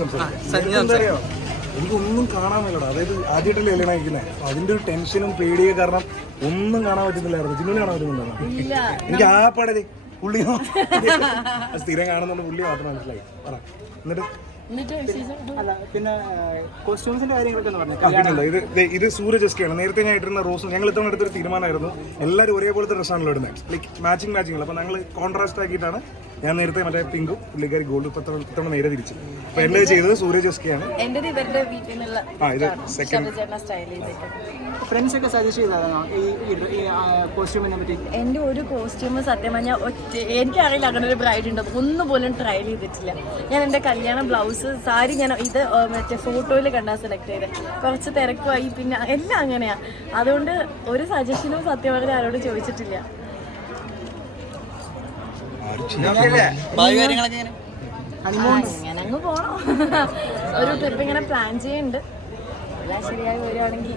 സംസാരിക്കാം. എനിക്കൊന്നും കാണാൻ മേലടാ, അതായത് ആദ്യമായിട്ടല്ലേ കല്യാണം കഴിക്കുന്നത്, അതിന്റെ ഒരു ടെൻഷനും പേടിയെ കാരണം ഒന്നും കാണാൻ പറ്റുന്നില്ലായിരുന്നു. ജിന്നുവിനെ കാണാൻ പറ്റുന്നുണ്ടായിരുന്നു. എനിക്ക് ആ പടേ പുള്ളി സ്ഥിരം കാണുന്നുണ്ട്, പുള്ളി മാത്രം മനസ്സിലായി. പറ പിന്നെ കോസ്റ്റ്യൂംസിന്റെ കാര്യങ്ങളൊക്കെ ഇത് സൂര്യജസ്കയാണ്. നേരത്തെ ഞാൻ ഇട്ടിരുന്ന റോസ്, ഞങ്ങൾ ഇത്തവണ എടുത്തൊരു തീരുമാനമായിരുന്നു, എല്ലാവരും ഒരേപോലത്തെ ഡ്രസ്സാണല്ലോ ഇടുന്നത്, ലൈക്ക് മാച്ചിങ്. അപ്പോൾ ഞങ്ങൾ കോൺട്രാസ്റ്റ് ആക്കിയിട്ടാണ്. ഞാൻ നേരത്തെ മറ്റേ പിങ്കും പുള്ളിക്കാരി ഗോൾഡ് ഇത്തവണ നേരെ തിരിച്ചു. അപ്പൊ എന്റെ ചെയ്തത് സൂര്യജസ്കയാണ്. ഫ്രണ്ട്സൊക്കെ സജസ്റ്റ് ചെയ്തതാണോ ഈ കോസ്റ്റ്യൂമിനെ പറ്റി? എന്റെ ഒരു കോസ്റ്റ്യൂം സത്യം പറഞ്ഞാൽ എനിക്കറിയില്ല അങ്ങനെ ഒരു ബ്രൈഡ് ഉണ്ടോ, ഒന്നുപോലും ട്രയൽ ചെയ്തിട്ടില്ല. ഞാൻ എന്റെ കല്യാണ ബ്ലൗസ് സാരി ഞാൻ ഇത് മറ്റേ ഫോട്ടോയിൽ കണ്ടാ സെലക്ട് ചെയ്ത്, കുറച്ച് തിരക്കുമായി, പിന്നെ എല്ലാം അങ്ങനെയാ. അതുകൊണ്ട് ഒരു സജഷനും സത്യം പറഞ്ഞാൽ ആരോട് ചോദിച്ചിട്ടില്ല. അങ്ങനെ അങ്ങ് പോണോ, ഒരു ട്രിപ്പ് ഇങ്ങനെ പ്ലാൻ ചെയ്യുന്നുണ്ട്. എല്ലാം ശരിയായി വരുവാണെങ്കിൽ